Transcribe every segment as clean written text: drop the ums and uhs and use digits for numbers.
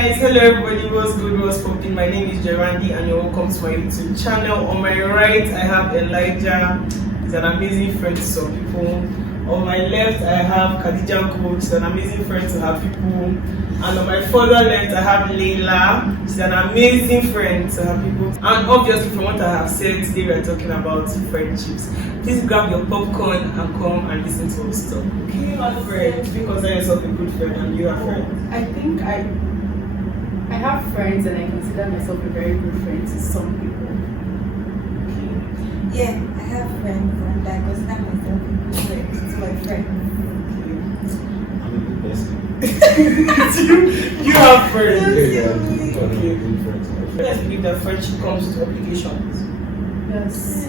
guys, hello everybody, what's good, what's popping? My name is Gerandi and you're welcome to my YouTube channel. On my right I have Elijah, he's an amazing friend to some people. On my left I have Khadija Coach, she's an amazing friend to her people. And on my further left I have Layla, she's an amazing friend to her people. And obviously from what I have said, today we are talking about friendships. Please grab your popcorn and come and listen to us talk. Okay, my friend, do you consider yourself a good friend and you are friends? I think I have friends and I consider myself a very good friend to some people. Yeah, I have friends and I consider myself a good friend to my friends. I'm a good person. You have friends. Okay. Let's believe that friendship comes with obligations. Yes.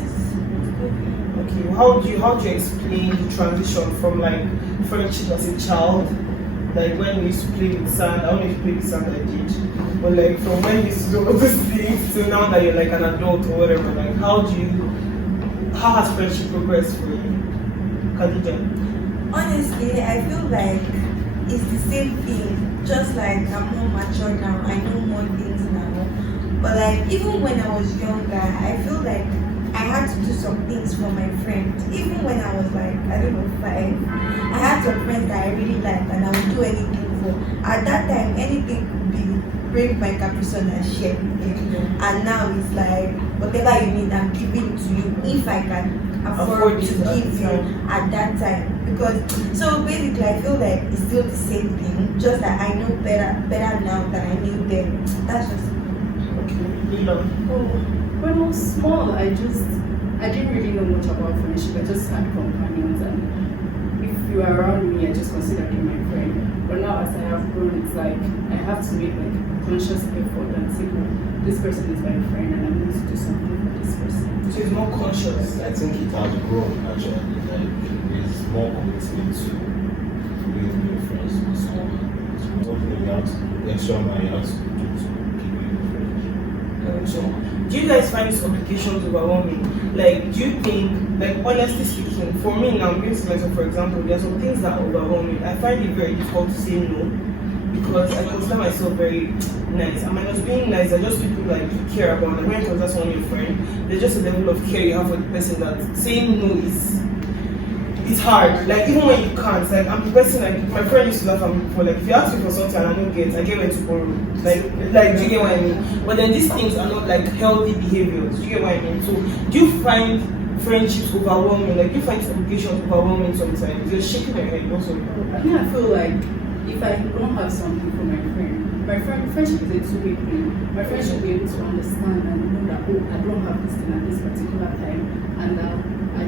Okay, how do you explain the transition from like friendship as a child, like when we used to play with sand? I don't know if you play with sand, I did, but like from when you used to do all those things to now that you're like an adult or whatever, like how has friendship progressed for you, Khadija? Honestly, I feel like it's the same thing, just like I'm more mature now, I know more things now. But like even when I was younger, I feel like I had to do some things for my friend. Even when I was like, I don't know, 5, I had some friends that I really liked and I would do anything for. At that time, anything could be break my capricon and share with them. And now it's like, whatever you need, I'm giving to you if I can afford to give you at that time. Because, so basically, I feel like it's still the same thing, just that I know better now than I knew then. That's just Okay, When I was small, I didn't really know much about friendship. I just had companions, and if you are around me, I just consider you my friend. But now, as I have grown, it's like I have to make like conscious effort and say, oh, this person is my friend, and I'm going to do something for this person. so it's more conscious. I think it has grown actually. Like there's more commitment to with new friends. So something you have to do, extra money you have to do to keep your friends. So, do you guys find these obligations overwhelming? Like, do you think, like, honestly speaking, for me now, I'm going to myself, for example, there are some things that overwhelm me. I find it very difficult to say no because I consider myself very nice. And minus being nice, I just people like you care about. Like, when you consider someone your friend, there's just a level of care you have for the person that saying no is. It's hard. Like even when you can't, like I'm the person like my friend used to laugh at me before. Like if you ask me for something and I don't get, I get when to borrow. Like do you get what I mean? But then these things are not like healthy behaviors. Do you get what I mean? So do you find friendships overwhelming? Like do you find obligations overwhelming sometimes? You're shaking your head also. I feel like if I don't have something for my friendship is a two-way thing. My friend should be able to understand and know that I don't have this thing at this particular time, and I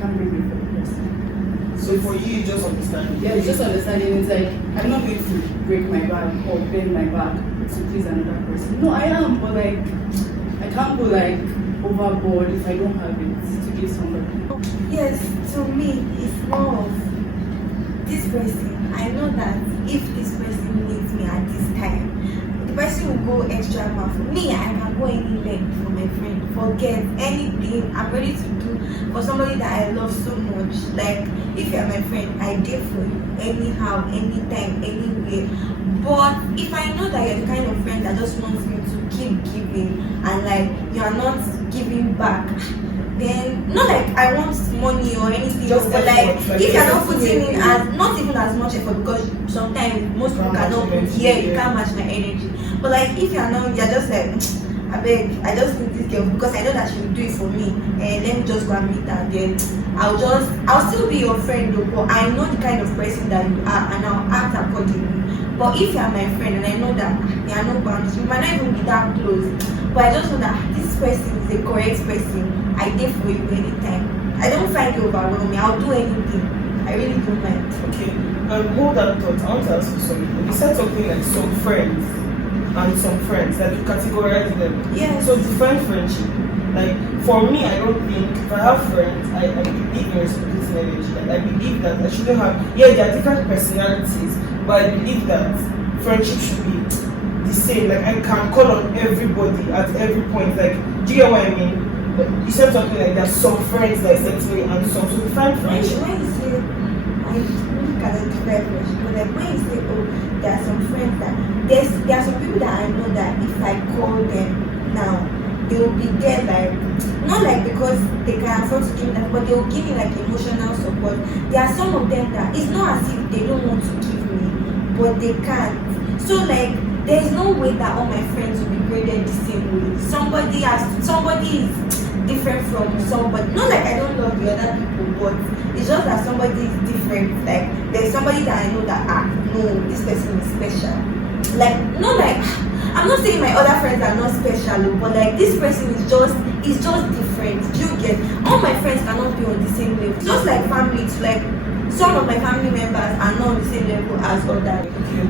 can't bring it for the person. So for you, just understanding. Yeah, it's just understanding. It's like I'm not going to break my back or bend my back to please another person. No, I am, but like I can't go like overboard if I don't have it to give somebody. yes, to me, it's more of this person. I know that if this person needs me at this time, the person will go extra mile for me. I can go any length for my friend. Forget anything I'm ready to do for somebody that I love so much. Like if you're my friend, I did for you anyhow, anytime, anywhere. But if I know that you're the kind of friend that just wants me to keep giving and like you're not giving back, then not like I want money or anything, Just but like effort, if you're not putting in as not even as much effort, because sometimes most people cannot put, you can't match my energy. But like if you're not, you're just like I beg, I just need this girl because I know that she will do it for me, and let me just go and meet her. Then I'll still be your friend though, but I know the kind of person that you are and I'll act accordingly. But if you're my friend and I know that there are no boundaries, we might not even be that close, but I just know that this person is a correct person. I did for you anytime. I don't find you overwhelming. I'll do anything. I really don't mind. Okay. Hold that thought. I want to ask you something. You said something like some friends and some friends, that you categorize them. Yes. So define friendship. Like for me, I don't think if I have friends, I believe in reciprocating energy. Like, I believe that I shouldn't have. Yeah, there are different personalities, but I believe that friendship should be the same. Like I can call on everybody at every point. Like, do you get what I mean? You said something like that. Some friends that accept me and some. So define friendship. When you say I really identify friendship. But like when you say, oh, there are some friends that there are some people that I know that if I call them now, they will be there like not like because they can afford to give me that, but they will give me like emotional support. There are some of them that it's not as if they don't want to give me, but they can't. So like there is no way that all my friends will be graded the same way. Somebody is different from somebody. Not like I don't love the other people, but it's just that somebody is different. Like there's somebody that I know that no, this person is special. Like not like I'm not saying my other friends are not special, but like this person is just different. Do you get? All my friends cannot be on the same level. Just like family, it's like some of my family members are not on the same level as others. Okay.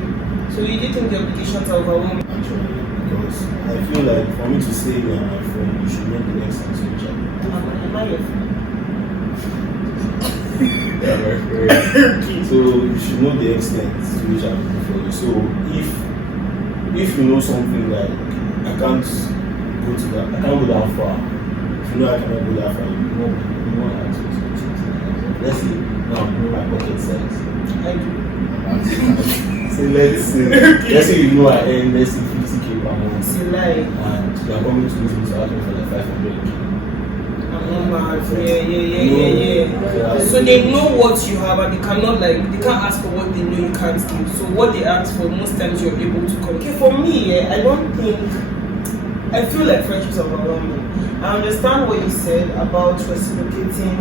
So you did think the obligations are overwhelming? Actually, because I feel like for me to say you are my friend, you should know the extent to which Am I your friend? yeah, right. So you should know the extent to which I'm looking for you. So if you know something like I can't go that far. If you know I cannot go that far, you know how to do something. Let's say now I know my pocket size. I do. So let's say you know I earn less than 50k per month. It's a lie. And you are coming to me to ask me for like 500k. I'm not mad. Yeah. So they know what you have and they can't ask for what they know you can't give. So what they ask for, most times you're able to come. Okay, for me, I feel like friendships are overwhelming. I understand what you said about reciprocating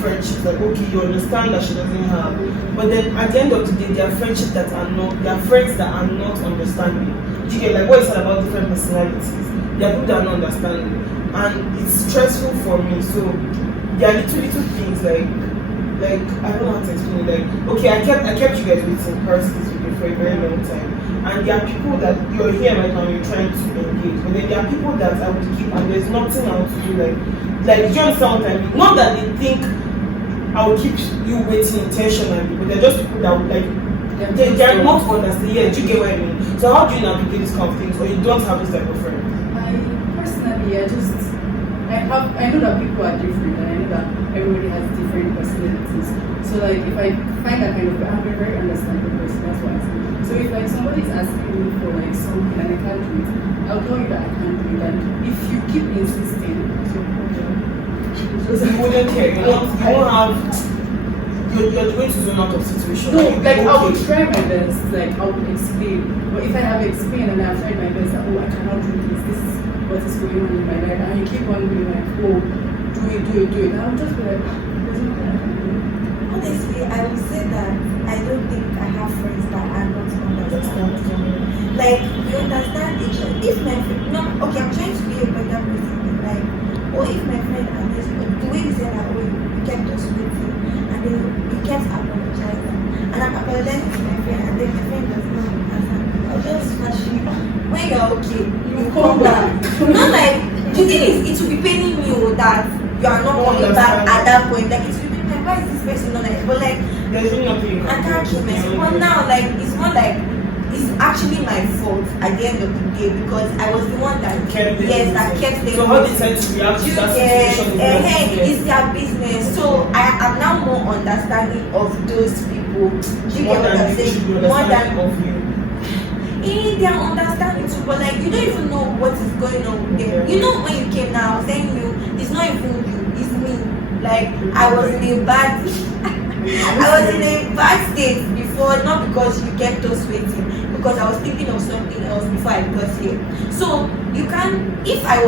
friendships. Like, okay, you understand that she doesn't have, but then at the end of the day, there are friendships that are not, there are friends that are not understanding. Do you get like what you said about different personalities? There are people that are not understanding, and it's stressful for me. So there are little things like I don't know how to explain it. Like, okay, I kept you guys waiting personally for a very long time. And there are people that you're here right now, you're trying to engage, but then there are people that I would keep and there's nothing I want to do. Like do you understand what I mean? Not that they think I will keep you waiting intentionally, but they're just people that would like they're not understand. Yeah, do you get what I mean? So how do you navigate these kind of things, or you don't have this type of friend? Personally, I know that people are different, and I know that everybody has different personalities. So like if I find that kind of, I'm a very understanding person. That's what I say. So if like somebody is asking me for like something and I can't do it, I'll tell you that I can't do it. And if you keep insisting, so you wouldn't care. You won't have. You're going to zone out of situation. No, like I will try my best. Like I will explain. But if I have explained and I've tried my best, that I cannot do this. This is what is going on in my life, and you keep on being like, oh, do it. And I'll just be like, there's nothing I can do. Honestly, I would say that I don't think I have friends that are not understanding. Like, we understand each other. If my friend, no, okay, I'm trying to be a better person. Like, or if my friend understands, the way you said that, oh, you kept us waiting, and then you kept apologizing, and I'm apologizing to my friend, and then my friend does not understand. I'll just smash you. When you're okay, you come back. Not like, the thing is, it will be paining you that you are not coming back at that point. Like, it will be like, why is this person not like, but like, there's really nothing you I can can't do. keep myself. But now, like, it's more like it's actually my fault at the end of the day because I was the one that Kept them waiting. them. So how they tend to react to that situation it's their business. So I am now more understanding of those people. Do you get what I'm saying? More than of you. they are understanding too, but like you don't even know what is going on with them. You know when you came now, I was telling you, it's not even you, it's me. Like I was in a bad state before, not because you kept us waiting, because I was thinking of something else before I got here. So you can, if I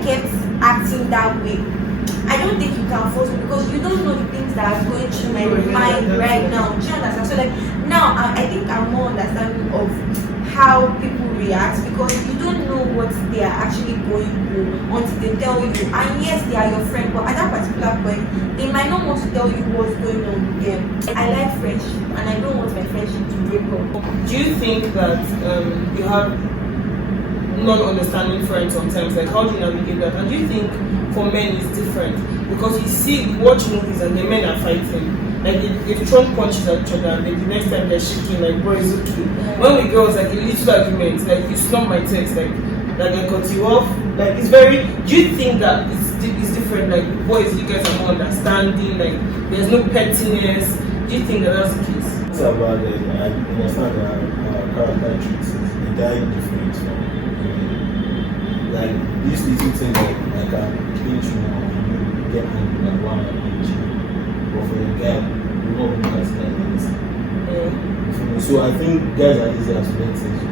kept acting that way, I don't think you can force me because you don't know the things that are going through my mind right now. Do you understand? So like now I think I'm more understanding of how people react because you don't know what they are actually going through until they tell you. And yes, they are your friend, but at that particular point, they might not want to tell you what's going on with them. I like friendship, and I don't want my friendship to break up. Do you think that you have non-understanding friends sometimes? Like, how do you navigate that? And do you think for men it's different? Because you watch movies and the men are fighting. Like they throw punches at each other and then the next time they're shaking like, bro, it's okay. When we girls, like a little argument, like you slump my text, like I cut you off. Like it's very. Do you think that it's different? Like boys, you guys are more understanding. Like there's no pettiness. Do Do you think that that's the case? It's about it. I understand that character traits is entirely different from like this little thing like I can pinch you now and you get angry like one and pinch you. But for a guy, you not look at it like this. So I think guys are easier to let things go.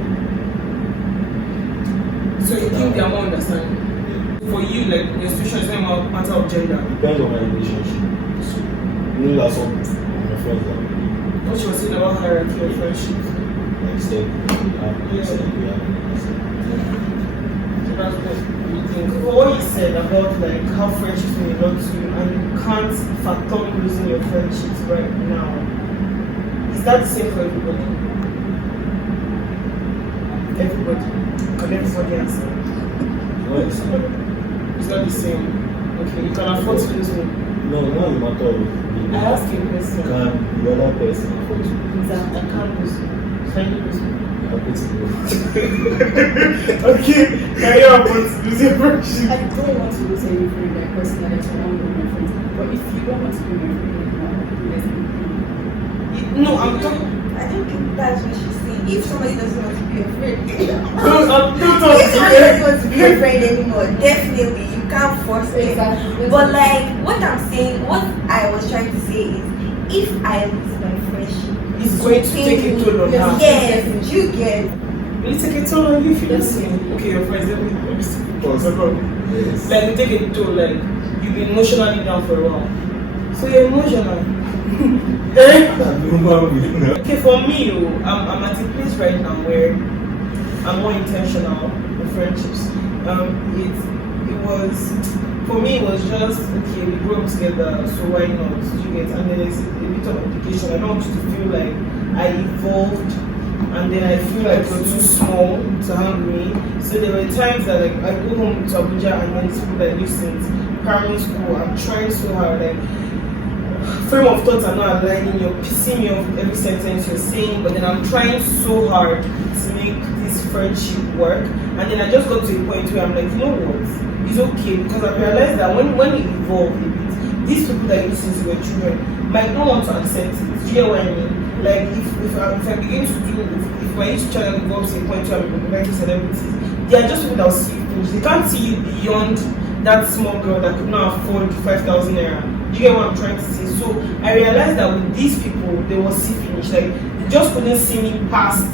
So you think they are more understanding? For you, like the situation is not a matter of gender. Depends on my relationship. So you know that some of my friends that What she was saying about hierarchy of friendship. like said we have said we have. So that's what you think. For what you said about like how friendships mean a lot to you and you can't fathom losing your friendships right now. Is that the same for everybody? Everybody. Can everybody answer? What is it? It's not the same. Okay, you can afford to lose me. No, not a matter of I asked you a question. can the other person afford to I can't lose you. Can you lose me? Okay, can you afford to lose your friendship? I don't want to lose any friend, like personally, I don't want to be my friends. But if you don't want to be my friend, let's be. No, I'm talking. I don't think that's what she's saying. If somebody doesn't want to be your friend, if Don't somebody doesn't want to be your friend anymore, definitely you can't force it. Exactly. But like what I'm saying, what I was trying to say is, if I lose my friendship, It's going to take a toll on her. yes, you get. Will it take a toll on you if you listen? Okay, your friends, let me yes. like, it take a toll, like, you've been emotionally down for a while. So you're emotional. Okay, for me, I'm at a place right now where I'm more intentional with friendships. It was, for me, it was just, okay, we grew up together, so why not? You get, and then there's a bit of obligation. I don't want you to feel like I evolved, and then I feel like you're too small to handle me. So there were times that like I go home to Abuja and then these people that live since primary school, I'm trying so hard, like frame of thoughts are not aligning, you're pissing me off with every sentence you're saying, but then I'm trying so hard to make this friendship work. And then I just got to a point where I'm like, you know what? It's okay, because I realized that when it evolved a bit, these people that you since you were children might not want to accept it. Do you get what I mean? Like if I begin to do, if my YouTube channel evolves to a point where I'm like celebrities, they are just people that will see you. They can't see you beyond that small girl that could not afford 5,000 naira. Do you get what I'm trying to say? So I realized that with these people, they will see finish. Like they just couldn't see me past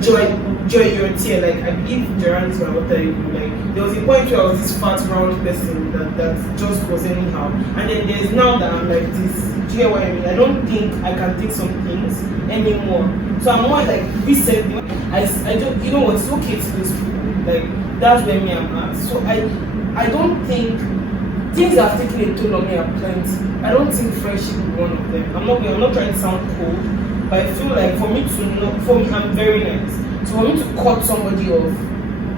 Joy, you're a tear. Like I believe Gerard is my water. Like there was a point where I was this fat round person that just was anyhow. And then there's now that I'm like this. Do you get what I mean? I don't think I can take some things anymore. So I'm more like recently. I don't, you know what? It's okay to lose people. Like that's where me I'm at. So I don't think things that have taken a toll on me are plenty. I don't think friendship is one of them. I'm not trying to sound cold, but I feel like for me to know, for me I'm very nice. So for me to cut somebody off,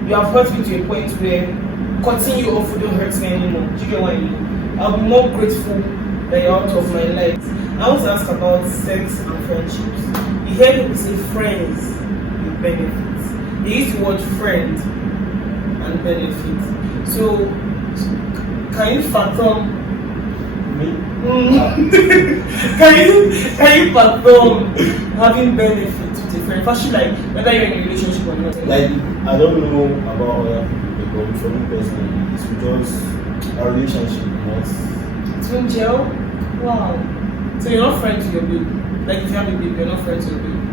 you have hurt me to a point where cutting you off wouldn't hurt me anymore. Do you get what I mean? I'll be more grateful that you're out of my life. I want to ask about sex and friendships. You hear people say friends with benefits. They use the word friend and benefit. So can you fathom? Can you fathom having benefits with a friend? Actually, like whether you're in a relationship or not. Like I don't know about other people, but for me personally, it's just a relationship, not. It's been gel? Wow. So you're not friends with your babe. Like if you have a babe, you're not friends with your babe.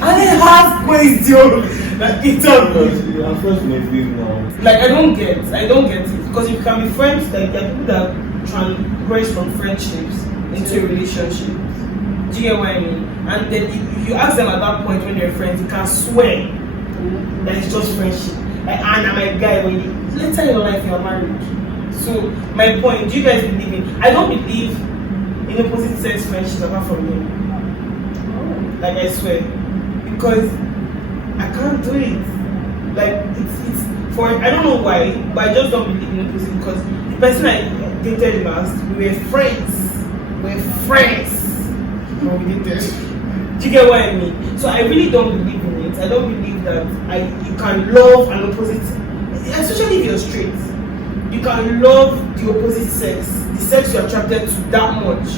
I halfway still. Like it's Because I'm friends with my babe now. like I don't get it. Because you can be friends, like there are people that transgress from friendships into a relationship. Do you get what I mean? And then if you ask them at that point when they're friends, you can swear that it's just friendship. Like I'm my guy when you later in your life you are married. So my point, do you guys believe in? I don't believe in opposite sex friendship apart from me. Like I swear. Because I can't do it. Like it's for I don't know why, but I just don't believe in opposite because the person I dated last, we were friends. When we dated. Do you get what I mean? So I really don't believe in it. I don't believe that you can love an opposite, especially if you're straight. You can love the opposite sex, the sex you're attracted to that much.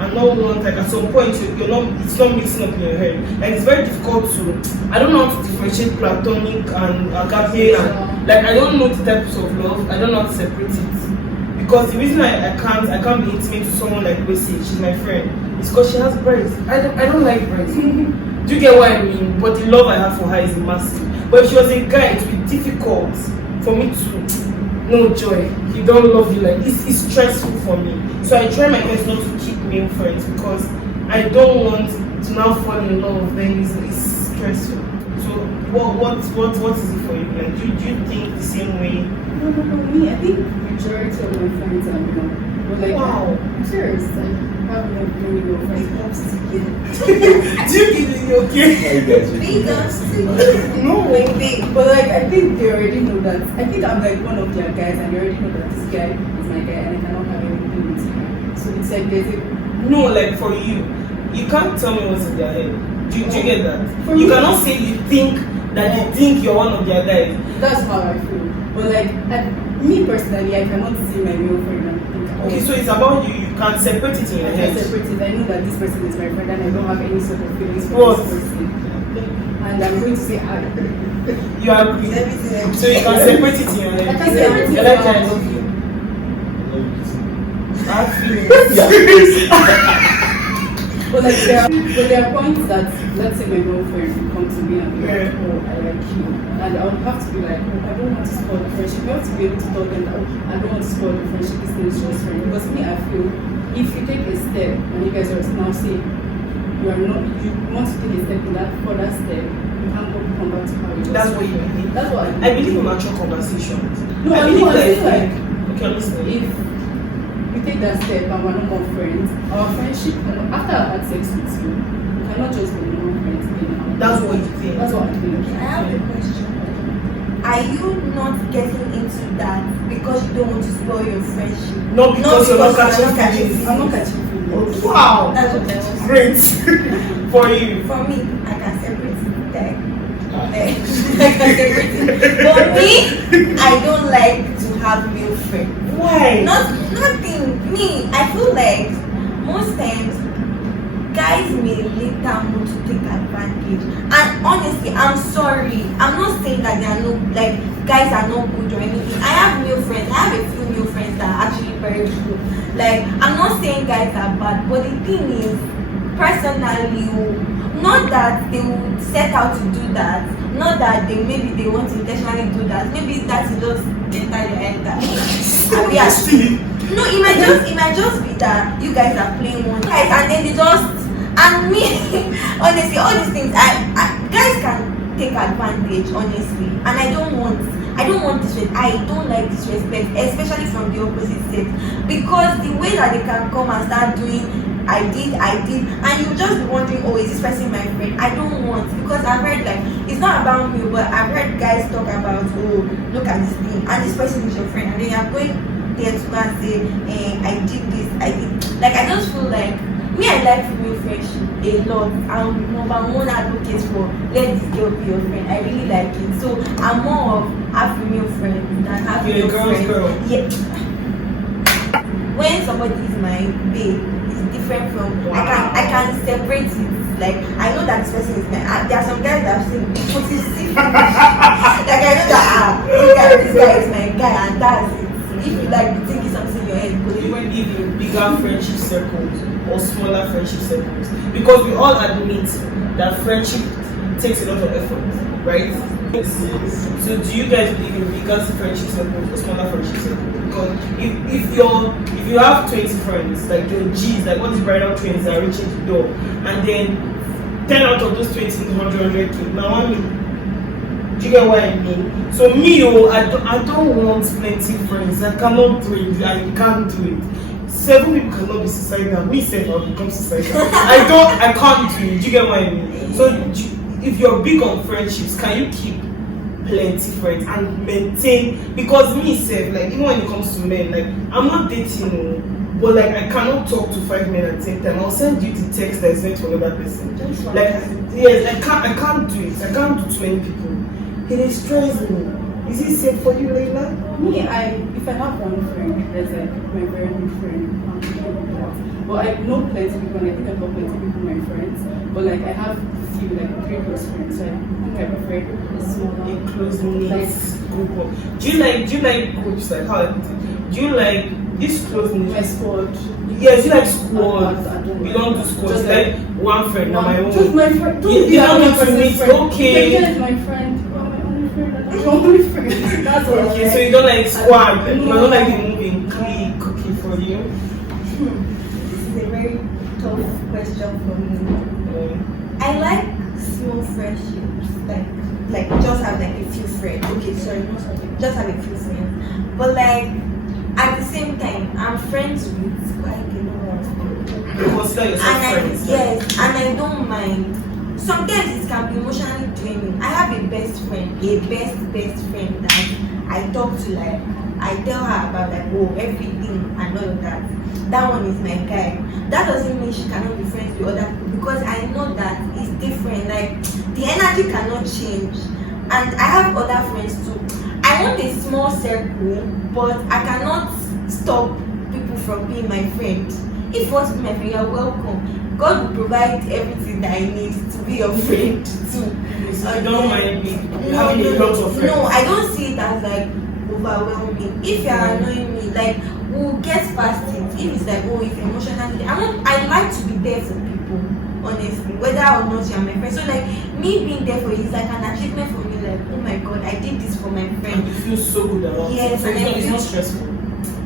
and not want, like at some point you're not, it's not mixing up in your head. Like it's very difficult to, I don't know how to differentiate platonic and agape, and like I don't know the types of love. I don't know how to separate it. Because the reason I can't be intimate to someone like Bessie, she's my friend, is because she has breasts. I don't like breasts. Do you get what I mean? But the love I have for her is massive. But if she was a guy, it would be difficult for me to no joy. He don't love you, like it's stressful for me. So I try my best not to keep male friends because I don't want to now fall in love. Then it's stressful. So what is it for you? Like do you think the same way? No, me, I think majority of my friends are male. But like, Wow. I'm serious. Like, I have like many male friends. Do you give me okay? How you guys do? Big ups to you. No. Like big. But like, I think they already know that. I think I'm like one of their guys, and they already know that this guy is my guy, and I cannot have anything with him. So it's like there's a No, like for you can't tell me what's in their head. Do you get that? For You me- cannot say you think that they think you're one of their guys. that's how I feel. But like, me personally, I cannot see my male friend and think, oh, Okay, so it's about you. You can separate it in your I can head. separate it. I know that this person is my friend, and I don't have any sort of feelings for What? this person. And I'm going to say, You agree. Everything. So you can separate it in your head. I can separate it. I like that. I love you. I have feelings. But like there are points that, let's say my girlfriend will come to me and be like, oh, I like you, and I would have to be like, oh, I don't want to spoil the friendship. You have to be able to tell them that, oh, I don't want to spoil the friendship. This thing is just friend. Because me, I feel if you take a step and you guys are now say you want to take a step in that further step, you can't come back to how you just. That's what you believe. That's what I believe in mature conversations. No, I I believe know, I feel like okay, I'm listening. if we take that step and we're no more friends, our friendship, after I've had sex with you, we cannot just be no more friends again. That's what you think. That's what I think. I have a question. Are you not getting into that because you don't want to spoil your friendship? Not because you're not because catching you're not catching feelings. I'm not catching feelings. Wow. That's what I was. Great. For you. For me, I can separate it. Like, I can separate it. For me, I don't like to have male friends. Why? Nothing. Me, I feel like most times guys may later want to take advantage. And honestly, I'm sorry. I'm not saying that they are no like guys are not good or anything. I have male friends. I have a few male friends that are actually very good. Like I'm not saying guys are bad, but the thing is, personally, not that they would set out to do that. Not that maybe they want to intentionally do that. Maybe that is just enter your head that no, it might just be that you guys are playing one guys and then they just and me honestly all these things I guys can take advantage honestly, and I don't want disrespect. I don't like disrespect, especially from the opposite sex, because the way that they can come and start doing I did, and you just be wondering, oh, is this person my friend? I don't want, because I've heard like it's not about me, but I've heard guys talk about, oh, look at this thing, and this person is your friend, and then you're going there to go and say, I did this, I did. Like I just feel like me, I like female friendship a lot. I'm number one advocate for let this girl be your friend. I really like it. So I'm more of a female friend than a You're a female girl's friend. girl. Yeah. When somebody is my babe, it's different from I can separate it. Like I know that this person is my there are some guys that I've seen positive like I know that this guy is my guy and that's it. If you like you think it's something in your head, go Even if in bigger friendship circles or smaller friendship circles, because we all admit that friendship takes a lot of effort, right? So do you guys believe in bigger friendship circles or smaller friendship circles? Because if you have 20 friends, like your G's, like what is bridal trains that are reaching the door, and then 10 out of those 20 100 kids, now I mean, do you get what I mean? So me, I don't want plenty friends. I cannot do it. I can't do it. 7 people cannot be suicidal. Me 7 will become suicidal. I can't do it. Do you get what I mean? So if you're big on friendships, can you keep plenty friends and maintain? Because me self, like even when it comes to men, like I'm not dating, but like I cannot talk to 5 men at the same time. I'll send you the text that is meant for another person. Like yes, I can't do it. I can't do too many people. It destroys me. Is it safe for you, Layla? Me, if I have one friend that's like my very good friend, But I know plenty people, and I think about plenty people, my friends. But like I have few, like 3 close friends. So I think I prefer smaller. A close knit Like, group of. Do you like groups like how I put it? Do you like this close knit? my squad. Yes, you like squad. I don't You don't do squad. Just Like one friend, not my own. Just my friend. You don't need to meet. Okay. Yeah, my friend. Oh, my only friend. My only friend. That's what Okay, I so you don't like squad. You No. don't like the moving clique cooking for you. This is a very tough question for me. Um, I like small friendships, like just have like a few friends. Okay, sorry, not sorry, just have a few friends. But like at the same time, I'm friends with quite a lot of people. you consider yourself And friends. yes, and I don't mind. Sometimes it can be emotionally draining. I have a best friend friend that I talk to, like I tell her about like everything and all of that. That one is my guy. That doesn't mean she cannot be friends with other people because I know that it's different. Like the energy cannot change. And I have other friends too. I want a small circle, but I cannot stop people from being my friend. If you want to be my friend, you're welcome. God will provide everything that I need to be your friend too. So you don't mind me No, having a lot of friends. no, I don't see it as like overwhelming. If you are annoying me, like we'll get past it. If it's like it's emotionally, I like to be there for people, honestly, whether or not you're my friend. So like me being there for you is like an achievement for me. Like oh my God, I did this for my friend. And you feel so good about Yes, it. So and it's not stressful.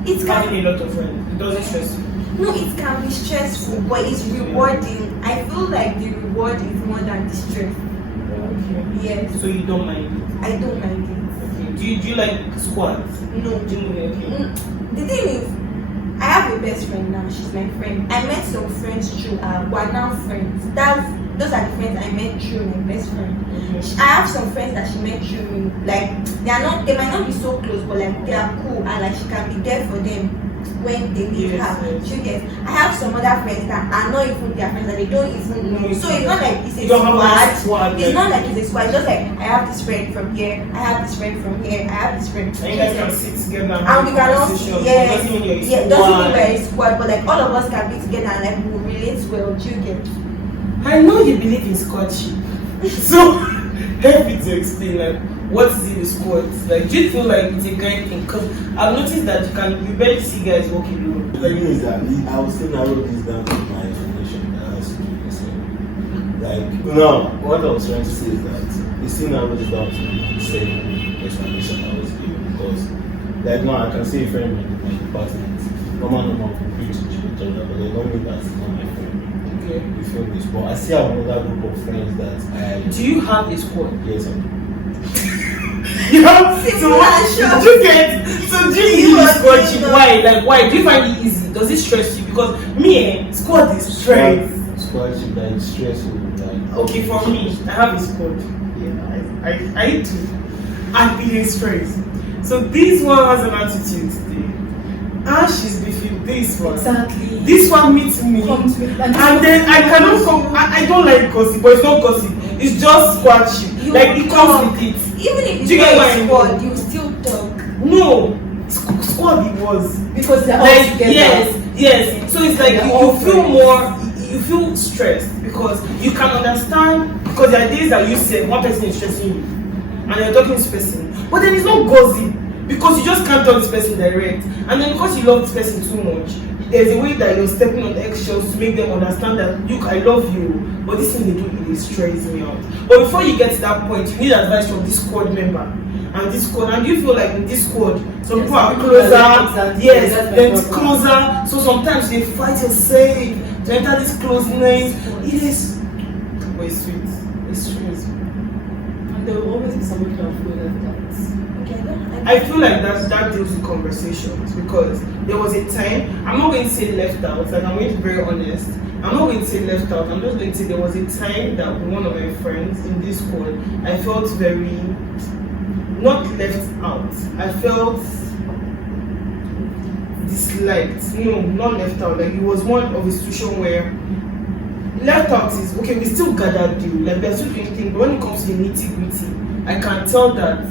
It's Having kind a lot of friends, it doesn't stress you. no, it can be stressful, but it's rewarding. I feel like the reward is more than the stress. Okay. Yes, So you don't mind it. I don't mind it. Okay. Do you like squads? No, Do you know okay? The thing is, I have a best friend now. She's my friend. I met some friends through we're now friends. Those are the friends I met through my best friend. Okay. I have some friends that she met through me. Like they might not be so close, but like they are cool and like she can be there for them when they need Yes, her. yes. She gets. I have some other friends that are not even their friends that they don't even know. So it's not like it's a You don't have a squad. squad. It's not like it's a squad. It's just like I have this friend from here. I have this friend from here. I have this friend. And you guys can sit together and And have we a can all conversation. It yes, doesn't mean you're a yeah, doesn't mean squad. we're a squad, but like all of us can be together and like we'll relate well. Do you get? I know you believe in squadship. So help me to explain like what is it with squads? Like do you feel like it's a guy thing? Because I've noticed that you barely see guys walk alone. The thing is that I will still narrow this down to my explanation that has to do with the same. Like, now, what I was trying to say is that it still narrows it down to the same explanation I was giving because, like, now I can say a friend in my department, normal we preach to each other, but they don't mean that it's not my friend. Okay. You feel this? But I still have another group of friends that Do you have a squad? yes, I do. You have Simple so and short. do you get so do you You use are squadship? doing Why? Like why? Do you find it easy? Does it stress you? Because me, squad is stress. Squadship that is stressful. Like, Okay, for me, I have a squad. Yeah, I too. I'm feeling stressed. So this one has an attitude today. And she's beefing this one. Exactly. This one meets me. Comes with- And then I cannot come. I don't like gossip, but it's not gossip. It's just squadship. You Like it comes talk. with it. Even if Do you it's get not what I a mean? squad, you still talk. No, squad it was. Because they're all Like together. yes. So it's like They're you all feel friends. more. You feel stressed because you can understand because there are days that you say one person is stressing you and you're talking to this person, but then it's not gossip because you just can't tell this person direct, and then because you love this person too much, there's a way that you're stepping on eggshells to make them understand that I love you, but this thing they do really stresses me out. But before you get to that point, you need advice from this squad member. And this squad, and you feel like in this squad, some Yes, people are people closer, are like exactly, yes, that's my then problem. closer. So sometimes they fight and say to enter this closeness. It is, but it's sweet. It's sweet. And there will always be somebody that will feel like that. Okay, I feel like that deals with conversations because there was a time, I'm not going to say left out, like I'm going to be very honest. I'm not going to say left out, I'm just going to say there was a time that with one of my friends in this school, I felt very, not left out, I felt disliked. No, not left out, like it was one of a situation where left out is, okay, we still gathered you, like there's still doing things, but when it comes to the nitty gritty, I can tell that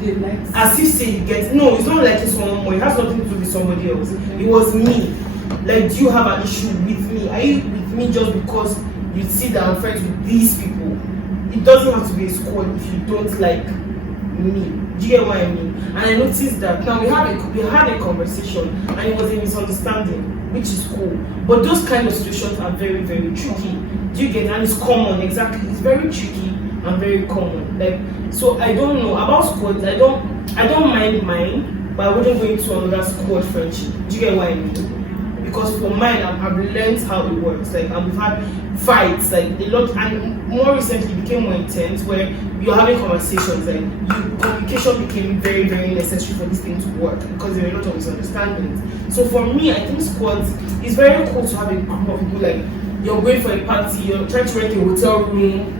They like as if say you get no, it's not like it's someone more, it has nothing to do with somebody else. It was me. Like, do you have an issue with me? Are you with me just because you see that I'm friends with these people? It doesn't have to be a squad if you don't like me. Do you get what I mean? And I noticed that now we had a conversation and it was a misunderstanding, which is cool. But those kind of situations are very, very tricky. Do you get it? And it's common, exactly. It's very tricky and very common. Like, so I don't know about squads. I don't mind mine, but I wouldn't go into another squad friendship. Do you get what I mean? Because for mine, I've learned how it works. Like, and we've had fights, like a lot, and more recently it became more intense where you're having conversations. Like, communication became very, very necessary for this thing to work because there were a lot of misunderstandings. So for me, I think squads is very cool to have a group of people. Like, you're going for a party, you're trying to rent a hotel room.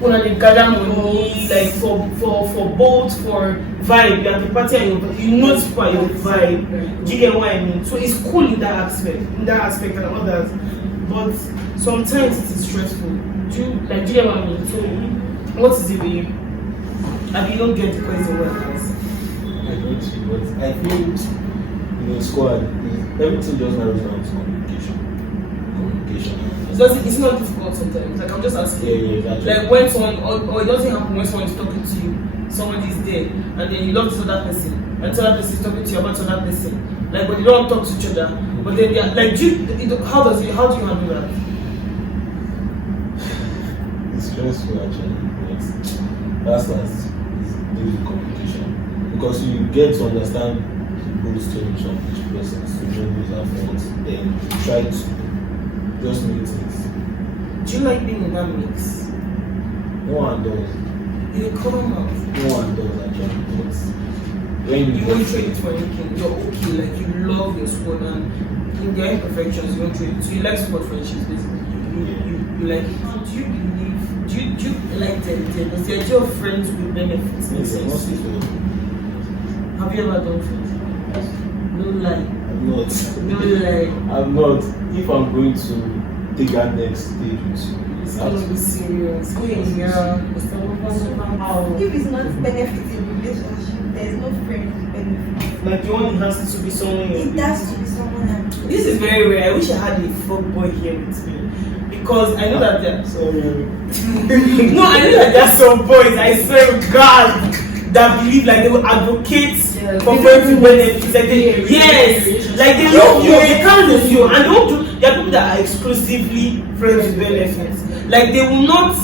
When they gather money, like for both for vibe, you're at the party and you know people are your vibe. Do you get what I mean? So it's cool in that aspect and others. But sometimes it is stressful. Do you get what I mean? So what is it with you? And you don't get the question what it is. I don't see, but I think squad everything just narrows down to communication. It's not difficult sometimes. Like, I'm just asking. Yeah, exactly. Like when someone, or it doesn't happen when someone is talking to you, somebody is there, and then you love this other person, and this other person is talking to you about another person. Like, but you don't talk to each other. But then they are like, how do you handle that? It's stressful actually, but that's due to communication because you get to understand both stories of each person, to know who's at fault, then try to just make things. Do you like being in that mix? No one does. You come out. No one does actually, but when You won't trade it for anything. You're okay. Like, you love your squad and in their imperfections, you won't trade it. So you like squad friendships, basically. You like. Do you believe? Do you like them? Does the idea of friends with benefits make sense to you? Have you ever done friends? No lie. I'm not. No lie. I'm not. If I'm going to take that next stage with you, It's gonna be serious. Oh yeah. If it's not benefiting relationship, there's no friend benefit. Like, you want it has to be someone you're It has to be someone I'm This is very rare. I wish I had a fuck boy here with me. Because I know that there sorry. No, I know that there are some boys, I swear to God, that believe like they will advocate for friends with benefits. Like like they love you, they can't lose you, and they won't do. There are people that are exclusively friends with benefits. Like, they will not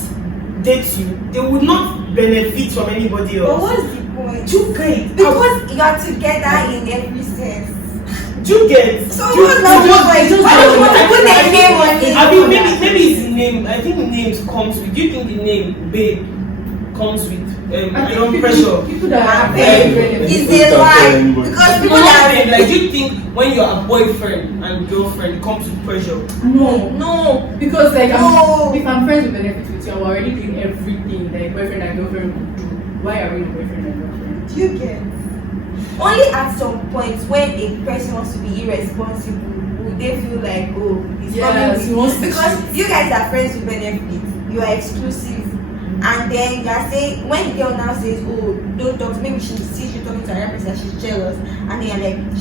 date you, they will not benefit from anybody But else. what's the point? Do you get? Because you are together in every sense. Do you get? So what's not what like? Why don't you want to put a name on it? I mean, maybe it's the name. I think the names comes with. Do you think the name babe comes with pressure? People that are It's a lie because people No, that babe, like, do you think when you're a boyfriend and girlfriend, it comes with pressure? no. Because like No. if I'm friends with benefits with you, I'm already doing everything like boyfriend and girlfriend would do. Why are we boyfriend and girlfriend? Do you get? Only at some point when a person wants to be irresponsible, would they feel like, oh, he's Yes, coming he with wants to because cheat. you guys are friends with benefits, you are exclusive, and then you are saying when the girl now says, oh, don't talk, maybe she sees you talking to another person, she's jealous, and then you're like, and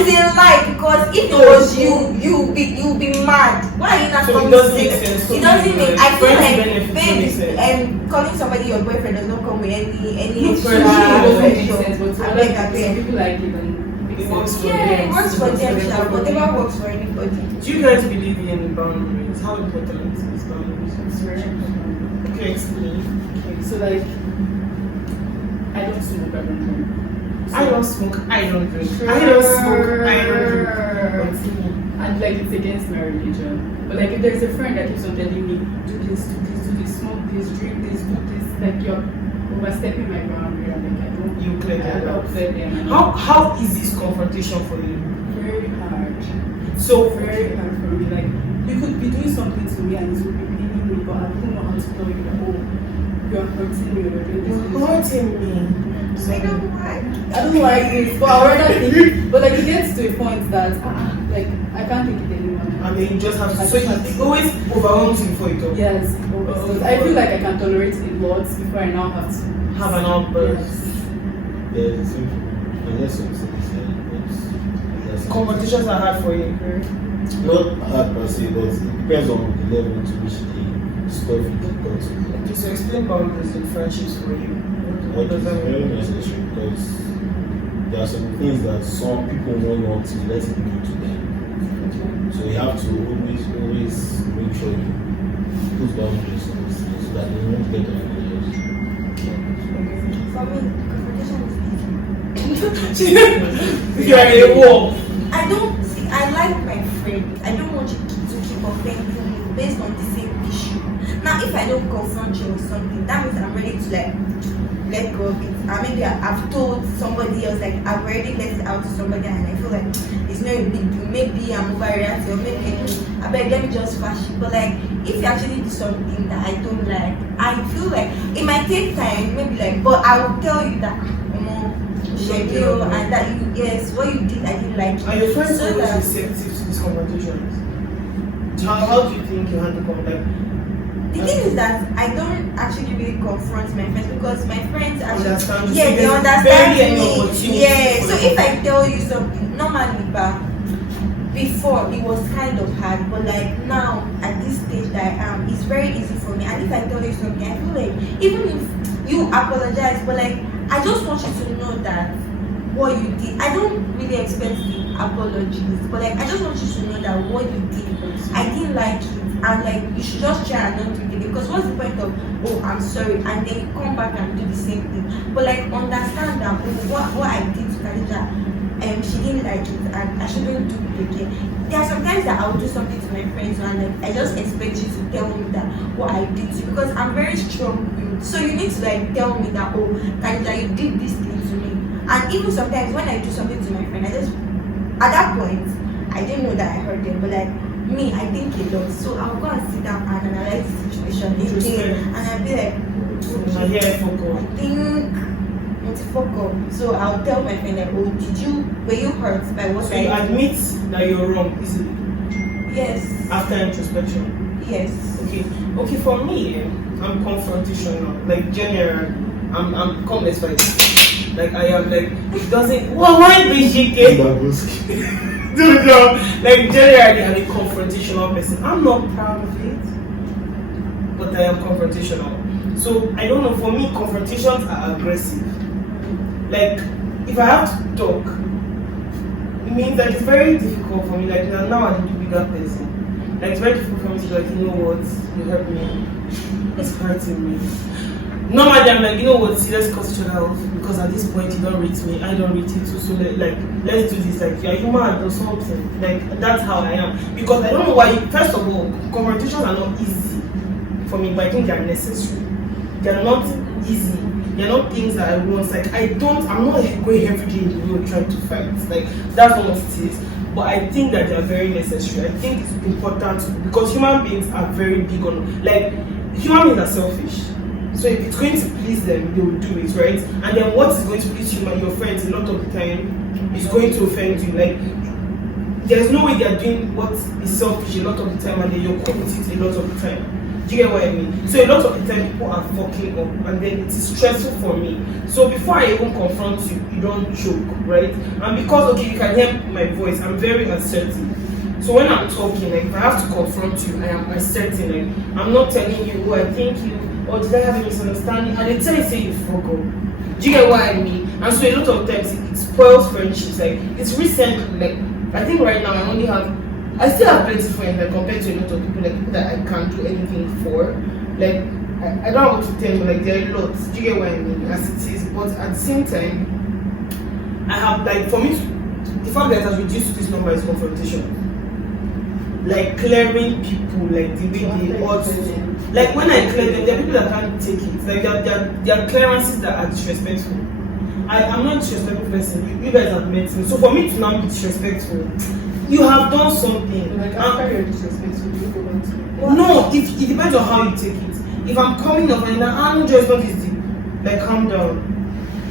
it's a lie because if it was you'll be mad. Why are you not So it coming doesn't to make say sense. it doesn't make I feel Friends like with benefits don't make sense. babe, calling somebody your boyfriend does not come with any extra Friends doesn't make pressure. sense, but I some beg, people like it and It works for yeah, them. it works for them, sha, whatever works for anybody. Do you guys believe in boundaries? How important is boundaries? It's very important. Okay, explain. Okay, so like I don't smoke, I don't drink. So, I don't smoke, I don't drink. I don't smoke, I don't drink. and like it's against my religion. But like if there's a friend that keeps on telling me, do this, smoke this, drink this, do this, like you're overstepping my boundary and like I don't You clear I that don't out. upset them. And How is this confrontation for you? very hard. So Very hard for me. Like you could be doing something to me and it will be bleeding me, but I don't know how to tell you that you're hurting me or you're doing this. you're hurting me. I don't know why. I don't know why it is, but I would rather think. But like it gets to a point that like I can't take it anymore. And then you just have to. So it always overwhelms you before you talk. Yes, because I feel like I can tolerate a lot before I now have to Have an outburst. Yes. There's unless something is said, but that's confrontations are hard for you. Not hard per se, but it depends on the level to which the stuff you get got to. Okay, so explain boundaries in friendships for you. What Like, does it's that very mean? necessary because there are some things that some people won't want to let it do to them. So you have to always make sure you put boundaries on these things so that they won't get on your nerves. For me, confrontation is easy. You are a wolf. I don't see. I like my friend. I don't want you to keep offending me based on the same issue. Now, if I don't confront you with something, that means I'm ready to like let go of it. And maybe I've told somebody else, like I've already let it out to somebody, and I feel like it's not a big deal. Maybe I'm overreacting, or maybe I beg, let me just flash it. But like, if you actually do something that I don't like, I feel like it might take time, maybe like, but I will tell you that. Schedule and that you yes what you did I didn't like it. Are your friends So always that- receptive to these conversations? How do you think you handle conflict? The thing is that I don't actually really confront my friends because my friends Understand actually you. yeah So they there's understand barely any me opportunity yeah for so you. if I tell you something normally but before it was kind of hard but like now at this stage that I am it's very easy for me and if I tell you something I feel like even if you apologize but like I just want you to know that what you did I don't really expect the apologies but like I just want you to know that what you did I didn't like it and like you should just try and not do it again because what's the point of oh I'm sorry and then you come back and do the same thing but like understand that oh, what I did to Khadija she didn't like it and I shouldn't do it again. There are sometimes that I'll do something to my friends and like I just expect you to tell me that what I did to you because I'm very strong so you need to like tell me that oh Khadija you did this thing to me and even sometimes when I do something to my friend I just at that point I didn't know that I hurt them but like me I think a lot so I'll go and sit down and analyze the situation again and I'll be like I hear it for God. I think fuck up. So I'll tell my friend like, oh, were you hurt by what So I you did? admit that you're wrong easily Yes. after introspection. Yes. Okay. For me, I'm confrontational. Like generally, I'm come let's fight. Like I am like it doesn't. Why be shaking? Dude, no. Like generally, I'm a confrontational person. I'm not proud of it, but I am confrontational. So I don't know. For me, confrontations are aggressive. Like if I have to talk, it means that it's very difficult for me. Like now I'm the bigger person. Like it's very difficult for me to be like, you know what, you hurt me. It's hurting me. Normally I'm like, you know what, see, let's cut each other off because at this point you don't rate me, I don't rate you too. So like let's do this. Like you're human or something. Like that's how I am. Because I don't know why. First of all, confrontations are not easy for me, but I think they are necessary. They are not easy. They're not things that I want. Like I'm not going every day in the road trying to fight. Like that's not what it is. But I think that they are very necessary. I think it's important because human beings are very big on like human beings are selfish. So if it's going to please them, they will do it, right? And then what is going to please your friends a lot of the time is going to offend you. Like there's no way they are doing what is selfish a lot of the time and then you're cool with it a lot of the time. Do you get what I mean? So a lot of the time people are fucking up and then it is stressful for me. So before I even confront you, you don't choke, right? And because okay, you can hear my voice, I'm very assertive. So when I'm talking, like if I have to confront you, I am asserting. Like I'm not telling you who I think you or did I have a misunderstanding? And they tell you say you fuck up. Do you get what I mean? And so a lot of times it spoils friendships. Like it's recently, like I think right now I still have plenty of friends like compared to a lot of people, like people that I can't do anything for. Like I don't know what to tell you, like there are lots. Do you get what I mean? As it is, but at the same time, I have like for me, the fact that it has reduced this number is confrontation. Like clearing people, like the way they ought to. Like when I clear them, there are people that can't take it. Like there are clearances that are disrespectful. I'm not a disrespectful person. You guys have met me. So for me to not be disrespectful, you have done something. Like after you're disrespectful, you go back to it. No, it depends on how you take it. If I'm coming up and I'm just not easy, like calm down.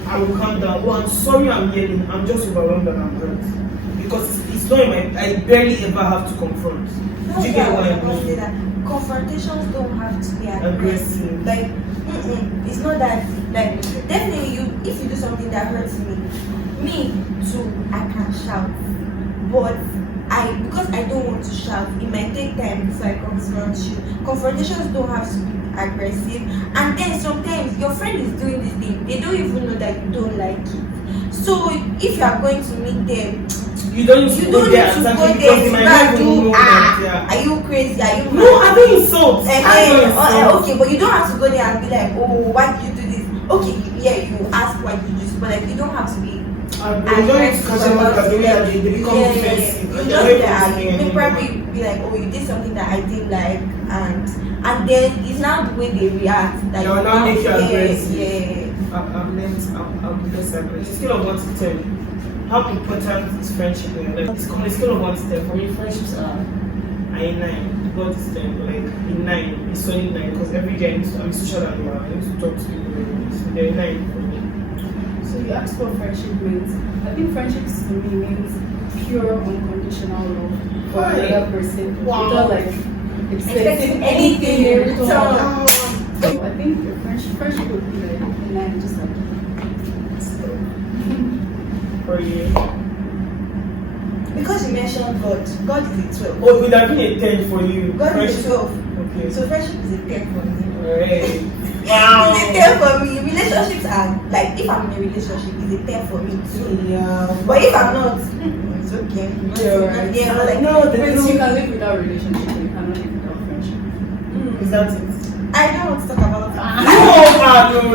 I will calm down. Oh, I'm sorry I'm yelling. I'm just overwhelmed and I'm hurt. Because it's not in my I barely ever have to confront. Do you get what I mean? That confrontations don't have to be Aggressive. Like, it's not that. Like, definitely, if you do something that hurts me too, I can shout. but because I don't want to shout, it might take time before I confront you. Confrontations don't have to be aggressive, and then sometimes your friend is doing this thing, they don't even know that you don't like it. So if you are going to meet them, you don't need to go there to go because there they to might not even do know that. Yeah. are you crazy, are you No, mad? I don't insult. Okay, but you don't have to go there and be like, oh, why did you do this? Okay, yeah, you ask why did you do this, but like you don't have to be You don't need to catch them up because they become offensive. you just you probably be like, oh, you did something that I didn't like, and then it's now the way they react that They'll now make you aggressive. Yeah. I'm less aggressive. Scale of 1 to 10. How important is friendship in your life? On a scale of 1 to 10, for me, friendships are a 9. God is 10, like a 9, a solid 9, because every day I'm social animal. I need to talk to people. So they're a 9 for me. So you asked what friendship means. I think friendships to me means pure unconditional love for another person. Wow. Without like expecting anything in return. So I think your friendship would be like a 9, just like For you. Because you mentioned God is a 12. Oh, it would have been a 10 for you. God is Friendship. a 12. Okay. So friendship is a 10 for me. Alright. It's a 10 for me. Relationships are like, if I'm in a relationship, it's a 10 for me too. Yeah. But if I'm not, it's okay. Yeah, but like, No, means you can live without relationship, but you cannot live without friendship. Is that it? I don't want to talk about that.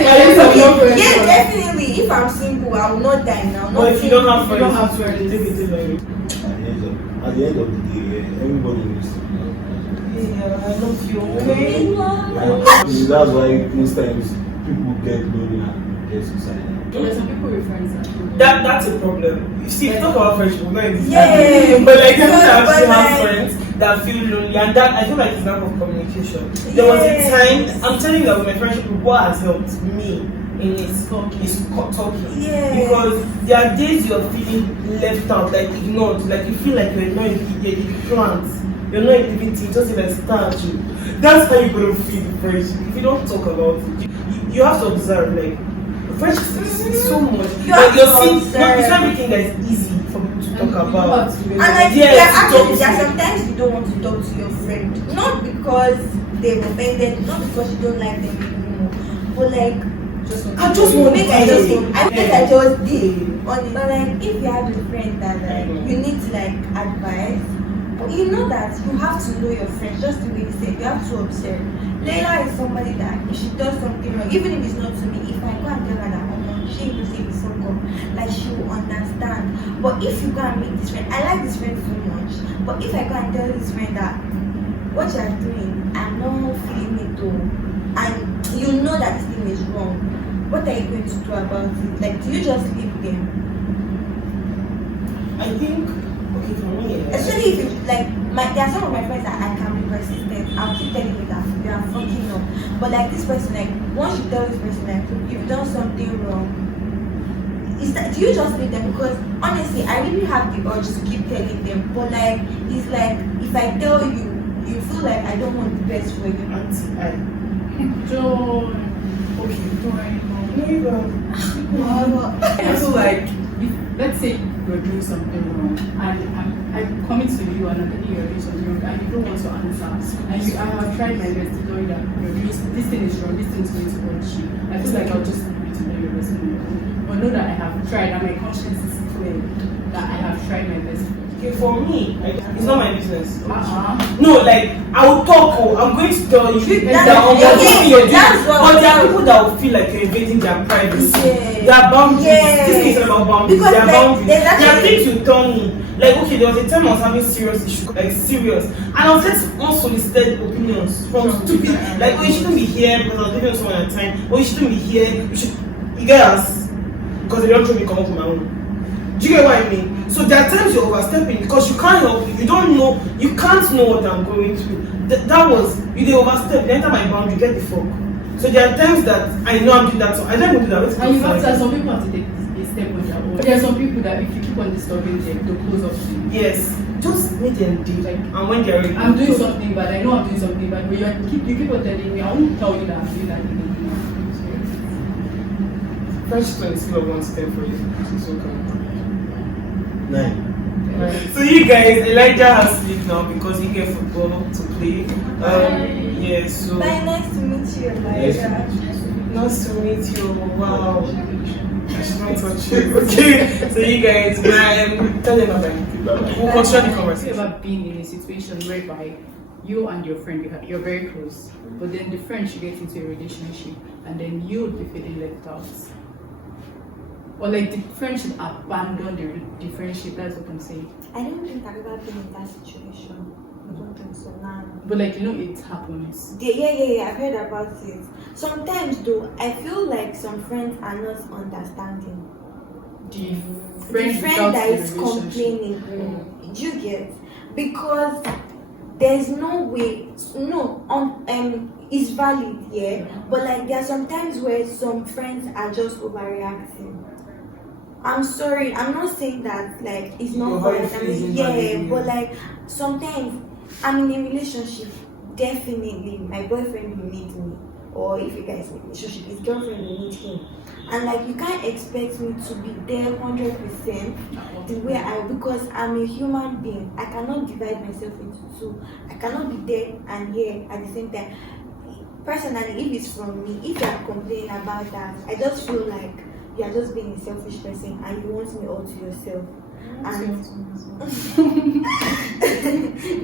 Yeah, definitely. If I'm single, I will not die now. But if you don't have You don't friends, have friends. take it easy. At the end of the day, everybody needs to be. Yeah, I love you, okay? That's why most times people get lonely and get suicidal. There's some people with friends that do That's a problem. You see, if you talk about friendship, we're not in this Yeah. argument. But like, people that But actually have like- friends that feel lonely, and that I feel like it's lack of communication. There was a time, I'm telling you that with my friendship, what has helped me in is talking. Yeah. Because there are days you're feeling left out, like ignored, like you feel like you're not included, you plant, you're not included, just like statue. That's how you're gonna feel the friendship. If you don't talk about it, you have to observe, like, friendship is so much. You Like have you're to seeing, observe. it's not everything that is easy for people to talk about. And like, Yes, actually, talk there are to- sometimes you don't want to talk to your friend, not because they've offended, not because you don't like them anymore, but like, I just want make to I just hear. I think I just did. But like, if you have a friend that like you need to like advise, but you know that you have to know your friend. Just the way you said, you have to observe. Layla is somebody that if she does something wrong, even if it's not to me, if I go and tell her that, oh no, she will say it's so come, like she will understand. But if you go and meet this friend, I like this friend so much. But if I go and tell this friend that what you are doing, I'm not feeling it though, and you know that this thing is wrong, what are you going to do about it? Like, do you just leave them? I think, okay, for me, Especially if you like, there are some of my friends that I can be persistent. I'll keep telling you that they are fucking up. But like this person, like once you tell this person like you've done something wrong, is that do you just leave them? Because honestly, I really have the urge to keep telling them. But like, it's like if I tell you, you feel like I don't want the best for you. Joy. Okay, Joy. I feel like, if, let's say you're doing something wrong, and I'm coming to you and I'm telling you you're doing something wrong, and you don't want to answer, and I have tried my best to tell you that you're doing, this thing is wrong, this thing is going to hurt you. I feel like I'll just leave you to know your best. But know that I have tried, and my conscience is clear that I have tried my best. Okay, for me, it's not my business. Uh-huh. No, like I will talk. I'm going to tell you That's- that on what okay, you're doing. that's what- But there are people that will feel like you're invading their privacy. Yeah. There are boundaries. Yeah. This thing is about boundaries. Because, There are like, boundaries. there's There are actually- things you tell me. Like, okay, there was a time I was having serious issues, like serious, and I was getting unsolicited opinions from stupid, like, oh, you shouldn't be here because I was living with someone at the time. Oh, you shouldn't be here. You get us because they don't throw me come up on my own. Do you get what I mean? So there are times you're overstepping because you can't help it. You don't know, you can't know what I'm going through. That was, you they overstep, they enter my boundary, get the fuck. So there are times that I know I'm doing that, so I don't even do that. And you have to, some people have to take a step on their own. There are some people that if you keep on disturbing them, they'll close up to you. Yes, just make them deal. Like, And when they're ready, I'm doing something bad, I know I'm doing something bad, but you keep on telling me, I won't tell you that I'm doing that thing. Friendship on the scale of 1 to 10 for you. It's okay. 9. So you guys, Elijah has to leave now because he get football to play. Yeah, so Bye, nice to meet you, Elijah. nice to meet you. Wow. I should not touch you. Okay. So you guys, tell them about it. We'll continue the Have you conversation. ever been in a situation whereby you and your friend, you're very close, but then the friend should get into a relationship and then you would be feeling left out? Or like the friend should abandon the friendship, that's what I'm saying. I don't think I've ever been in that situation. I don't think so now. But like, you know, it happens. Yeah, I've heard about it. Sometimes though, I feel like some friends are not understanding. The The friend, friend that without is the relationship. complaining, do you get? Because there's no way, it's valid, yeah. But like there are some times where some friends are just overreacting. I'm sorry, I'm not saying that like it's not Your valid. heart I is mean, invalid, but like sometimes I'm in a relationship. Definitely, my boyfriend will need me, or if you guys in a relationship, his girlfriend will need him. And like you can't expect me to be there 100% the way because I'm a human being. I cannot divide myself into two. I cannot be there and here at the same time. Personally, if it's from me, if you are complaining about that, I just feel like you are just being a selfish person and you want me all to yourself. And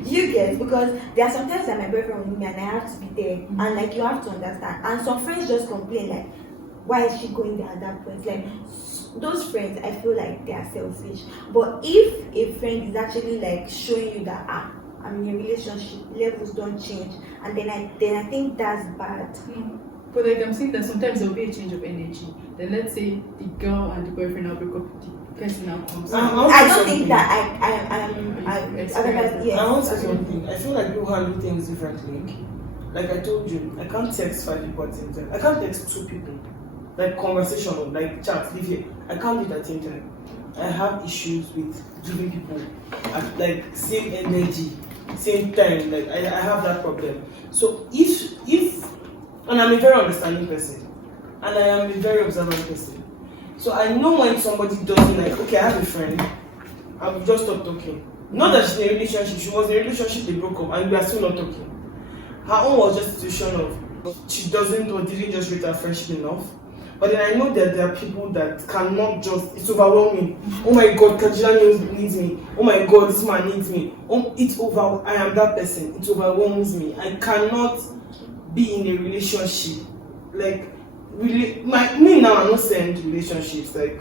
you get, because there are sometimes that my boyfriend will need me and I have to be there, and like you have to understand. And some friends just complain like, why is she going there at that point? Like those friends, I feel like they are selfish. But if a friend is actually like showing you that I'm in a relationship, levels don't change, and then I think that's bad. But like I'm saying that sometimes there will be a change of energy. Then let's say the girl and the boyfriend now break up, the person now comes. I don't think that I want to say something. I feel like people handle things differently. Like I told you, I can't text 5 people at the same time. I can't text 2 people. Like conversation, like chat, leave here. I can't do that at the same time. I have issues with giving people like same energy, same time. Like I have that problem. So if and I'm a very understanding person, and I am a very observant person. So I know when somebody doesn't like, okay, I have a friend, I will just stop talking. Not that she's in a relationship, she was in a relationship, they broke up, and we are still not talking. Her own was just a situation of she doesn't or didn't just rate her friendship enough. But then I know that there are people that cannot just, it's overwhelming. Oh my God, Kajila needs me. Oh my God, this man needs me. I am that person. It overwhelms me. I cannot be in a relationship. Like, really, me now, I'm not saying relationships. Like,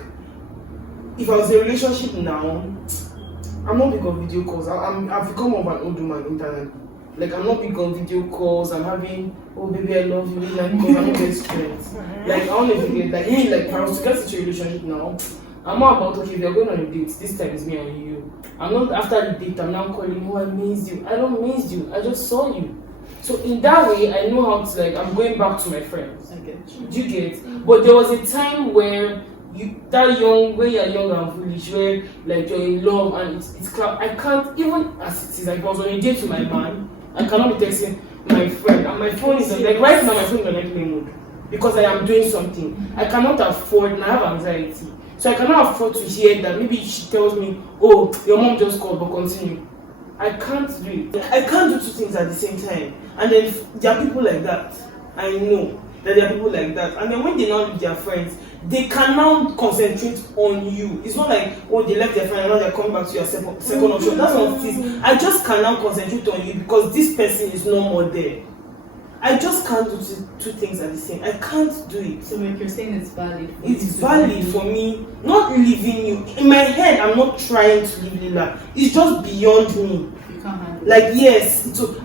if I was in a relationship now, I'm not big on video calls. I've become more of an old woman internally. Like, I'm not big on video calls. I'm having, oh baby, I love you, like, because I'm not best friends. Like, I want to get, like, me, like, if I was to get into a relationship now, I'm more about, okay, if you're going on a date, this time is me and you. I'm not, after the date, I'm now calling, oh, I miss you. I don't miss you. I just saw you. So in that way, I know how to, like, I'm going back to my friends. I get you. Do you get? But there was a time where when you're young and foolish, where like you're in love and it's I can't, even as it is, like, I was on a date with my man, I cannot be texting my friend, and my phone is like right now my phone is on airplane mode because I am doing something. I cannot afford, and I have anxiety, so I cannot afford to hear that maybe she tells me, oh, your mom just called, but continue. I can't do it. I can't do 2 things at the same time. And then there are people like that. I know that there are people like that. And then when they now leave their friends, they can now concentrate on you. It's not like, oh, they left their friend and now they're coming back to your second option. That's not it is. I just can now concentrate on you because this person is no more there. I just can't do 2 things at the same time. I can't do it. So like you're saying it's valid. It's valid for me, not leaving you. In my head, I'm not trying to leave Lila. It's just beyond me. You can't handle Like, yes, so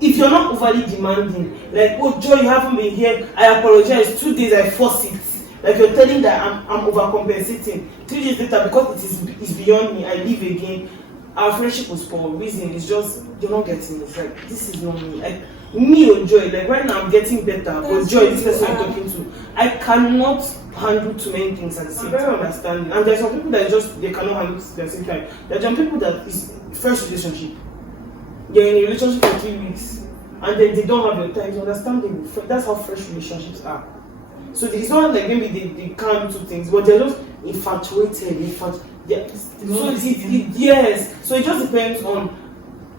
if you're not overly demanding, like, oh, Joy, you haven't been here, I apologize, 2 days I force it. Like, you're telling that I'm overcompensating. 3 days later, because it's beyond me, I leave again. Our friendship was for a reason. It's just, you're not getting it. Like, this is not me. Like, me or Joy, like, right now I'm getting better, but Joy, this person I'm talking to, I cannot handle too many things at the same time. Understanding. And there's some people that they cannot handle at the same time. There are some people that is first relationship. They're in a relationship for 3 weeks and then they don't have your time. It's understandable. That's how fresh relationships are. So it's not like maybe they can't do 2 things, but they're just infatuated. Yes. The So one yes. So it just depends on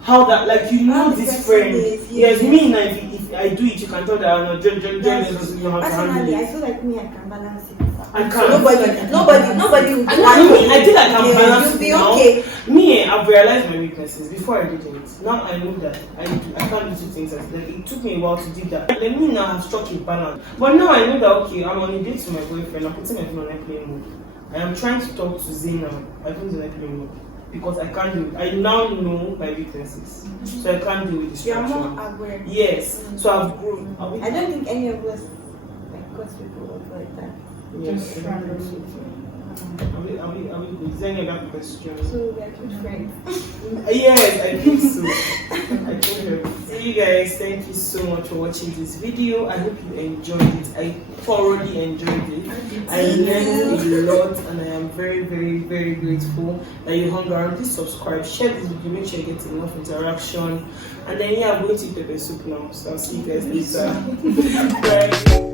how that, like, you know, How the this person friend. is, Yes, yes. me now, if I do it, you can tell that I'm not join Yes. you have to handle Personally, I it. feel like me, I can balance it. I can't. Nobody will I mean, I think I can balance You'll be it now. okay. Me, I've realized my weaknesses before I did it. Now I know that I can't do two things. Like, it took me a while to do that. Let me now have struck a balance. But now I know that, okay, I'm on a date with my boyfriend. I'm putting my phone on airplane mode. I am trying to talk to Zayn now. I put it on airplane mode because I can't do it. I now know my weaknesses, so I can't deal with You are distraction. more aware. Yes, so I've grown. I don't think any of us like got people up like that. Yes, Just I don't random. think so. Are we good? Is there any other question? So we are good friends. Yes, I think so. I think so. So you guys, thank you so much for watching this video. I hope you enjoyed it. I thoroughly enjoyed it. I learned a lot, and I am very, very, very grateful that you hung around. Please subscribe, share this video, make sure you get enough interaction. And then, yeah, I'm going to eat pepper soup now. So I'll see you guys later. Bye.